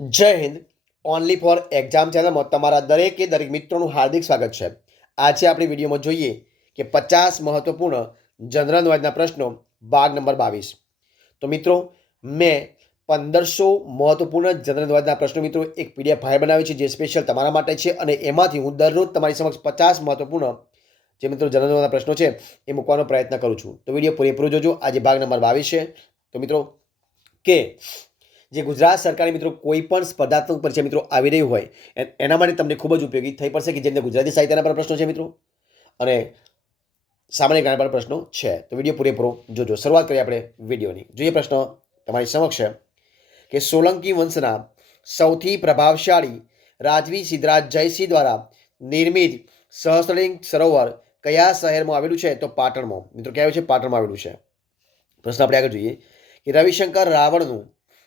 જય Hind. Only for exam ચેનલમાં તમારા દરેક મિત્રોનું હાર્દિક સ્વાગત છે. આજે આપણી વિડીયોમાં જોઈએ કે 50 મહત્વપૂર્ણ જનરલ નોલેજના પ્રશ્નો ભાગ નંબર 22. તો મિત્રો, મેં 1500 મહત્વપૂર્ણ જનરલ નોલેજના પ્રશ્નો મિત્રો એક પીડીએફ ફાઇલ બનાવી છે જે સ્પેશિયલ તમારા માટે છે, અને એમાંથી હું દરરોજ તમારી સમક્ષ 50 મહત્વપૂર્ણ જે મિત્રો જનરલ નોલેજના પ્રશ્નો છે એ મૂકવાનો પ્રયત્ન કરું છું. તો વિડીયો પૂરેપૂરો જોજો. આજે ભાગ નંબર 22 છે. તો મિત્રો, કે જે ગુજરાત સરકારની મિત્રો કોઈ પણ સ્પર્ધાત્મક પરીક્ષા મિત્રો આવી રહી હોય એના માટે તમને ખૂબ જ ઉપયોગી થઈ પડશે, કે જેમને ગુજરાતી સાહિત્યના પર પ્રશ્નો છે મિત્રો અને સામાન્ય જ્ઞાન પર પ્રશ્નો છે. તો વિડીયો પૂરેપૂરો જોજો. શરૂઆત કરીએ આપણે વિડીયોની. જોઈએ પ્રશ્ન તમારી સમક્ષ છે કે સોલંકી વંશના સૌથી પ્રભાવશાળી રાજવી સિદ્ધરાજ જયસિંહ દ્વારા નિર્મિત સહસ્ત્રલિંગ સરોવર કયા શહેરમાં આવેલું છે? તો પાટણમાં. મિત્રો કહેવાય છે પાટણમાં આવેલું છે. પ્રશ્ન આપણે આગળ જોઈએ કે રવિશંકર રાવણનું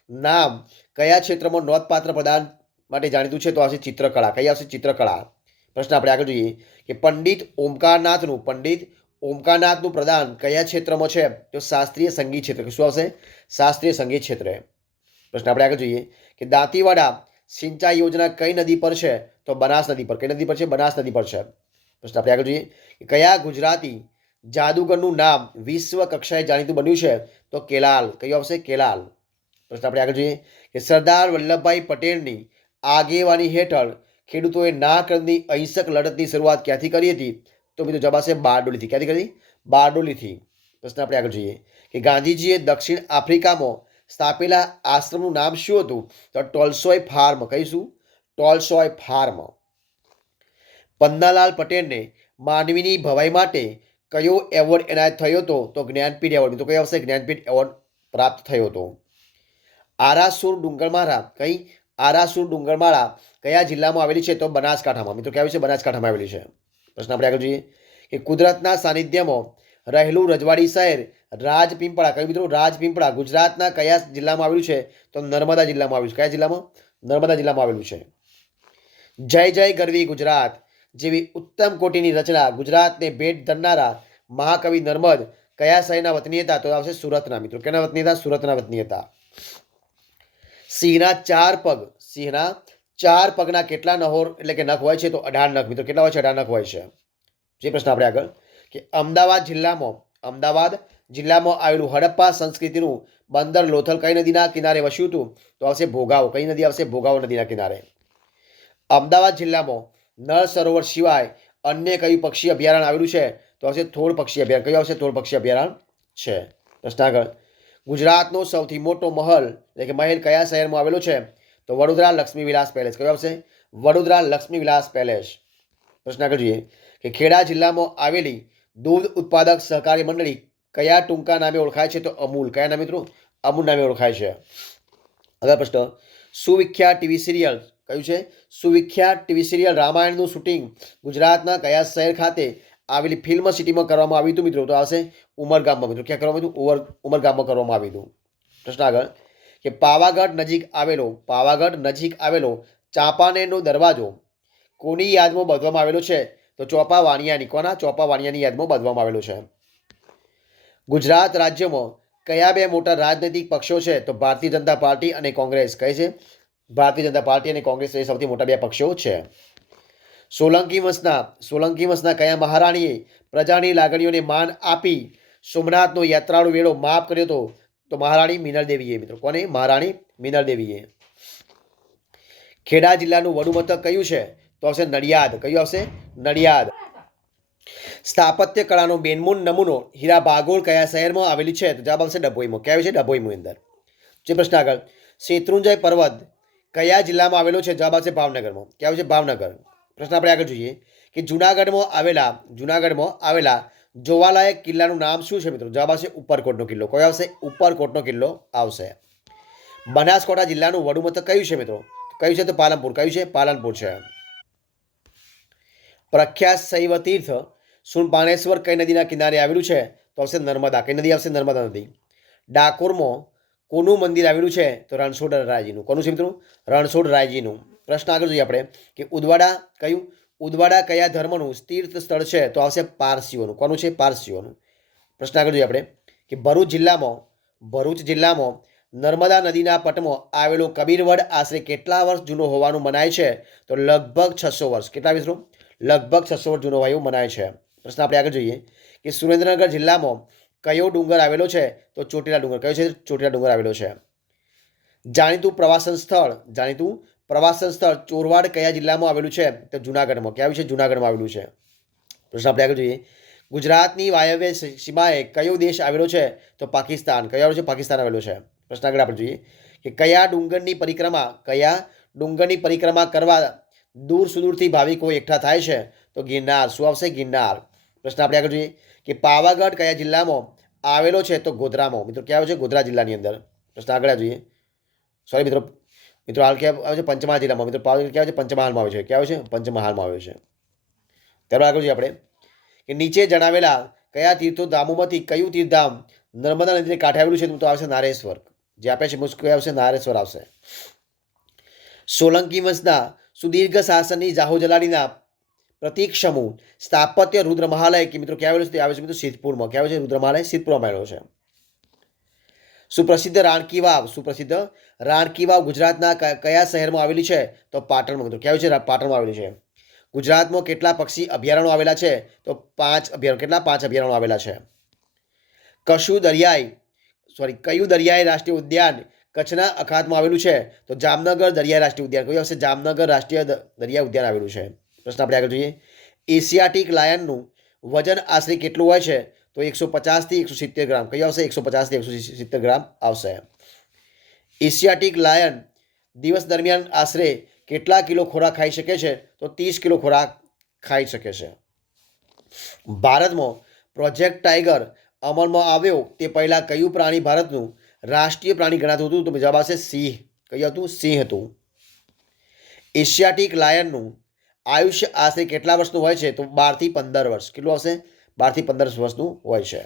નામ કયા ક્ષેત્રમાં નોંધપાત્ર પ્રદાન માટે જાણીતું છે? તો આવશે ચિત્રકળા. કઈ આવશે? ચિત્રકળા. પ્રશ્ન આપણે આગળ જોઈએ કે પંડિત ઓમકારનાથનું પ્રદાન કયા ક્ષેત્રમાં છે? તો શાસ્ત્રીય સંગીત ક્ષેત્ર. શું આવશે? શાસ્ત્રીય સંગીત ક્ષેત્રે. પ્રશ્ન આપણે આગળ જોઈએ કે દાંતીવાડા સિંચાઈ યોજના કઈ નદી પર છે? તો બનાસ નદી પર. કઈ નદી પર છે? બનાસ નદી પર છે. પ્રશ્ન આપણે આગળ જોઈએ કે કયા ગુજરાતી જાદુગરનું નામ વિશ્વ કક્ષાએ જાણીતું બન્યું છે? તો કેલાલ. કયું આવશે? કેલાલ. પ્રશ્ન આપણે આગળ જોઈએ કે સરદાર વલ્લભભાઈ પટેલની આગેવાની હેઠળ ખેડૂતોએ નાકરંગની અહિંસક લડતની શરૂઆત ક્યાંથી કરી હતી? તો મિત્રો જવાબ આવશે બારડોલીથી. ક્યાંથી કરી? બારડોલીથી. પ્રશ્ન આપણે આગળ જોઈએ કે ગાંધીજીએ દક્ષિણ આફ્રિકામાં સ્થાપેલા આશ્રમનું નામ શું હતું? તો ટોલસોય ફાર્મ. કહીશું? ટોલસોય ફાર્મ. પન્નાલાલ પટેલને માનવીની ભવાઈ માટે કયો એવોર્ડ એનાયત થયો હતો? તો જ્ઞાનપીઠ એવોર્ડ. મિત્રો કયો આવશે? જ્ઞાનપીઠ એવોર્ડ પ્રાપ્ત થયો હતો. આરાસુર ડુંગરમાળા કયા જિલ્લામાં આવેલી છે? તો બનાસકાંઠામાં. મિત્રો કયા છે? બનાસકાંઠામાં આવેલી છે. પ્રશ્ન આપણે આગળ જોઈએ કે કુદરતના સાનિધ્યમાં રહેલું રજવાડી શહેર રાજપીપળા. કયું મિત્રો? રાજપીપળા ગુજરાતના કયા જિલ્લામાં આવેલું છે? તો નર્મદા જિલ્લામાં આવેલું છે. કયા જિલ્લામાં? નર્મદા જિલ્લામાં આવેલું છે. જય જય ગરવી ગુજરાત જેવી ઉત્તમ કોટીની રચના ગુજરાતને ભેટ ધરનારા મહાકવિ નર્મદ કયા શહેરના વતની હતા? તો આવશે સુરતના. મિત્રો કેના વતની હતા? સુરતના વતની હતા. સિંહના ચાર પગના કેટલા નહોર એટલે કે નખ હોય છે? તો 18 નખ. મિત્રો કેટલા હોય છે? 18 નખ હોય છે. જે પ્રશ્ન આપણે આગળ કે અમદાવાદ જિલ્લામાં આવેલું હડપ્પા સંસ્કૃતિનું બંદર લોથલ કઈ નદીના કિનારે વસ્યું હતું? તો આવશે ભોગાવો. કઈ નદી આવશે? ભોગાવો નદીના કિનારે. અમદાવાદ જિલ્લામાં નળ સરોવર સિવાય અન્ય કયું પક્ષી અભયારણ્ય આવેલું છે? તો આવશે થોળ પક્ષી અભયારણ્ય. કયું આવશે? થોળ પક્ષી અભયારણ્ય છે. પ્રશ્ન આગળ ગુજરાતનો સૌથી મોટો મહેલ એટલે કે મહેલ કયા શહેરમાં આવેલો છે? તો વડોદરા લક્ષ્મી વિલાસ પેલેસ. કયો આવશે? વડોદરા લક્ષ્મી વિલાસ પેલેસ. પ્રશ્ન આગળ જોઈએ કે ખેડા જિલ્લામાં આવેલી દૂધ ઉત્પાદક સહકારી મંડળી કયા ટૂંકા નામે ઓળખાય છે? તો અમૂલ. કયા નામે મિત્રો? અમૂલ નામે ઓળખાય છે. આગળ પ્રશ્ન સુવિખ્યાત ટીવી સિરિયલ કયું છે? સુવિખ્યાત ટીવી સિરિયલ રામાયણનું શૂટિંગ ગુજરાતના કયા શહેર ખાતે આવેલી ફિલ્મ સિટીમાં કરવામાં આવ્યું હતું? મિત્રો તો આવશે ઉમરગામમાં. મિત્રો ક્યાં કરવામાં આવ્યું? ઉમરગામમાં કરવામાં આવ્યું હતું. પ્રશ્ન આગળ કે પાવાગઢ નજીક આવેલો ચાંપાનેરનો દરવાજો કોની યાદમાં બાંધવામાં આવેલો છે? તો ચોપા વાણિયાની. કોના? ચોપા વાણિયાની યાદમાં બાંધવામાં આવેલો છે. ગુજરાત રાજ્યમાં કયા બે મોટા રાજનૈતિક પક્ષો છે? તો ભારતીય જનતા પાર્ટી અને કોંગ્રેસ. કઈ છે? ભારતીય જનતા પાર્ટી અને કોંગ્રેસ એ સૌથી મોટા બે પક્ષો છે. સોલંકી વંશના કયા મહારાણીએ પ્રજાની લાગણીઓને માન આપી સોમનાથનો યાત્રાળુ વેળો માફ કર્યો હતો? તો મહારાણી મિનલ દેવીએ. મિત્રો કોને? મહારાણી મિનલ દેવીએ. ખેડા જિલ્લાનું વડું મથક કયું છે? તો આવશે નડિયાદ. કયું આવશે? નડિયાદ. સ્થાપત્ય કળાનો બેનમૂન નમૂનો હીરા ભાગોળ કયા શહેરમાં આવેલી છે? તો જવાબ આવશે ડભોઈમાં. ક્યાં આવે છે? ડભોઈની અંદર. જે પ્રશ્ન આગળ શેત્રુંજય પર્વત કયા જિલ્લામાં આવેલો છે? જવાબ આવશે ભાવનગરમાં. ક્યાં આવે છે? ભાવનગર. પ્રશ્ન આપણે આગળ જોઈએ કે જૂનાગઢમાં આવેલા જોવાલાયક કિલ્લાનું નામ શું છે? મિત્રો જવાબ આવશે ઉપરકોટનો કિલ્લો. કયો આવશે? ઉપરકોટનો કિલ્લો આવશે. બનાસકાંઠા જિલ્લાનું વડું મથક કયું છે? મિત્રો કયું છે? તો પાલનપુર. કયું છે? પાલનપુર છે. પ્રખ્યાત શૈવ તીર્થ સુરપાણેશ્વર કઈ નદીના કિનારે આવેલું છે? તો આવશે નર્મદા. કઈ નદી આવશે? નર્મદા નદી. ડાકોરમાં કોનું મંદિર આવેલું છે? તો રણછોડરાયજીનું. કોનું છે મિત્રો? રણછોડરાયજીનું. પ્રશ્ન આગળ જોઈએ આપણે કે ઉદવાડા કયા ધર્મનું તીર્થ સ્થળ છે? તો આવશે પારસીઓનું. કોનું છે? પારસીઓનું. પ્રશ્ન આગળ જોઈએ આપણે કે ભરૂચ જિલ્લામાં નર્મદા નદીના પટમાં આવેલો કબીરવડ આશરે કેટલા વર્ષ જૂનો હોવાનું મનાય છે? તો લગભગ 600 વર્ષ. કેટલા મિત્રો? લગભગ 600 વર્ષ જૂનો હોય એવું મનાય છે. પ્રશ્ન આપણે આગળ જોઈએ કે સુરેન્દ્રનગર જિલ્લામાં કયો ડુંગર આવેલો છે? તો ચોટીલા ડુંગર. કયો છે? ચોટીલા ડુંગર આવેલો છે. જાણીતું પ્રવાસન સ્થળ ચોરવાડ કયા જિલ્લામાં આવેલું છે? તો જુનાગઢમાં. ક્યાં આવેલું છે? જુનાગઢમાં આવેલું છે. પ્રશ્ન આપણે આગળ જોઈએ ગુજરાતની વાયવ્ય સીમાએ કયો દેશ આવેલો છે? તો પાકિસ્તાન. કયો આવેલો છે? પાકિસ્તાન આવેલો છે. પ્રશ્ન આગળ આપણે જોઈએ કે કયા ડુંગરની પરિક્રમા કરવા દૂર સુદૂરથી ભાવિકો એકઠા થાય છે? તો ગિરનાર. શું આવશે? ગિરનાર. પ્રશ્ન આપણે આગળ જોઈએ કે પાવાગઢ કયા જિલ્લામાં આવેલો છે? તો ગોધરામાં. મિત્રો ક્યાં આવે છે? ગોધરા જિલ્લાની અંદર. પ્રશ્ન આગળ જોઈએ સોરી મિત્રો હાલ ક્યાં આવે છે? પંચમહાલ જિલ્લામાં. મિત્રો પાવાગઢ ક્યાં આવે છે? પંચમહાલમાં આવે છે. ક્યાં આવે છે? પંચમહાલમાં આવે છે. ત્યારબાદ આગળ જોઈએ આપણે કે નીચે જણાવેલા કયા તીર્થધામોમાંથી કયું તીર્થધામ નર્મદા નદીને કાંઠે આવેલું છે? તો આવશે નારેશ્વર. જે આપે છે મુસ્કો આવશે નારેશ્વર આવશે. સોલંકી વંશના સુદીર્ઘ શાસનની જાહોજલાલીના પ્રતીક સમૂહ સ્થાપત્ય રુદ્રમહાલય કે મિત્રો ક્યાં આવેલું છે? આવે છે મિત્રો સિદ્ધપુરમાં. ક્યાં આવે છે? રુદ્રમહાલય સિદ્ધપુરમાં આવેલો છે. સુપ્રસિદ્ધ રાણકી વાવ ગુજરાતના કયા શહેરમાં આવેલી છે? તો પાટણમાં. મિત્રો ક્યાં છે? પાટણમાં આવેલી છે. ગુજરાતમાં કેટલા પક્ષી અભયારણ્યો આવેલા છે? તો 5 અભયારણ્યો. કેટલા? 5 અભયારણ્યો આવેલા છે. કયું દરિયાઈ રાષ્ટ્રીય ઉદ્યાન કચ્છના અખાતમાં આવેલું છે? તો જામનગર દરિયાઈ રાષ્ટ્રીય ઉદ્યાન. કયું આવશે? જામનગર રાષ્ટ્રીય દરિયાઈ ઉદ્યાન આવેલું છે. પ્રશ્ન આપણે આગળ જોઈએ એશિયાટિક લાયનનું વજન આશરે કેટલું હોય છે? તો 150 થી 170 ગ્રામ. કયું આવશે? 150 થી 170 ગ્રામ આવશે. એશિયાટિક લાયન દિવસ દરમિયાન આશરે કેટલા કિલો ખોરાક ખાઈ શકે છે? તો 30 કિલો ખોરાક ખાઈ શકે છે. ભારતમાં પ્રોજેક્ટ ટાઈગર અમલમાં આવ્યો તે પહેલાં કયું પ્રાણી ભારતનું રાષ્ટ્રીય પ્રાણી ગણાતું હતું? તો જવાબ આવશે સિંહ. કયું હતું? સિંહ હતું. એશિયાટિક લાયનનું આયુષ્ય આશરે કેટલા વર્ષનું હોય છે? તો 12 થી 15 વર્ષ. કેટલું આવશે? 12 થી 15 વર્ષનું હોય છે.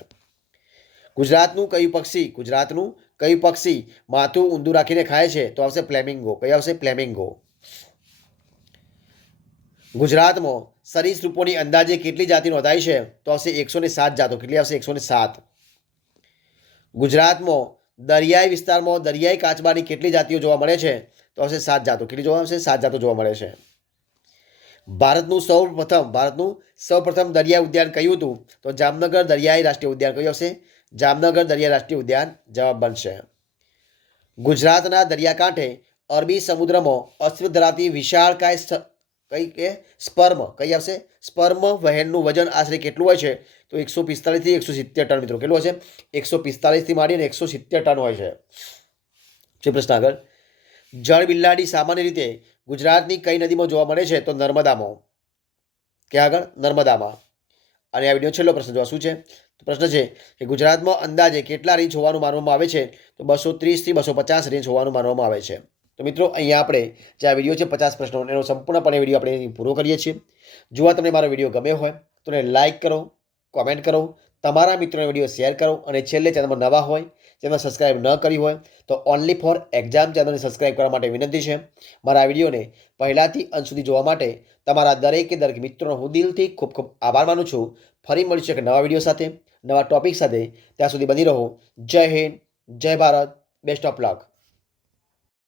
ગુજરાતનું કયું પક્ષી માથું ઊંધું રાખીને ખાય છે? તો આવશે ફ્લેમિંગો. કયું આવશે? ફ્લેમિંગો. ગુજરાતમાં સરીસૃપોની અંદાજે કેટલી જાતિ નોંધાઈ છે? તો આવશે 107 જાતો. કેટલી આવશે? 107. ગુજરાતમાં દરિયાઈ વિસ્તારમાં દરિયાઈ કાચબાની કેટલી જાતિઓ જોવા મળે છે? તો આવશે 7 જાતો. કેટલી જોવા આવશે? 7 જાતો જોવા મળે છે. ભારતનું સૌપ્રથમ દરિયાઈ ઉદ્યાન કયું હતું? તો જામનગર દરિયાઈ રાષ્ટ્રીય ઉદ્યાન. કયું આવશે? જામનગર દરિયાઈ રાષ્ટ્રીય ઉદ્યાન જવાબ બનશે. ગુજરાતના દરિયાકાંઠે અરબી સમુદ્રમાં અસ્તિત્વ ધરાવતી વિશાળકાય સ્પર્મ. કઈ આવશે? સ્પર્મ વહેણનું વજન આશરે કેટલું હોય છે? તો 145 થી 170 ટન. મિત્રો કેટલું હશે? 145 થી માંડીને 170 ટન હોય છે. પ્રશ્ન આગળ જળ બિલાડી સામાન્ય રીતે ગુજરાતની કઈ નદીમાં જોવા મળે છે? તો નર્મદામાં. ક્યાં આગળ? નર્મદામાં. અને આ વિડીયો છેલ્લો પ્રશ્ન જોવા શું છે? તો પ્રશ્ન છે કે ગુજરાતમાં અંદાજે કેટલા રીંછ હોવાનું માનવામાં આવે છે? તો 230 થી 250 રીંછ હોવાનું માનવામાં આવે છે. તો મિત્રો અહીંયા આપણે જે આ વિડીયો છે 50 પ્રશ્નો એનો સંપૂર્ણપણે વિડીયો આપણે પૂરો કરીએ છીએ. જો આ તમને મારો વિડીયો ગમ્યો હોય તો એને લાઇક કરો, કોમેન્ટ કરો, તમારા મિત્રોને વિડીયો શેર કરો અને છેલ્લે ચેનલમાં નવા હોય, ચેનલ સબસ્ક્રાઇબ ન કરી હોય તો ઓનલી ફોર એક્ઝામ ચેનલને સબસ્ક્રાઇબ કરવા માટે વિનંતી છે. મારા આ વિડીયોને પહેલાંથી અંત સુધી જોવા માટે તમારા દરેક મિત્રોનો હું દિલથી ખૂબ ખૂબ આભાર માનું છું. ફરી મળીશું એક નવા વિડીયો સાથે, નવા ટોપિક સાથે. ત્યાં સુધી બની રહો. જય હિન્દ, જય ભારત, બેસ્ટ ઓફ લક.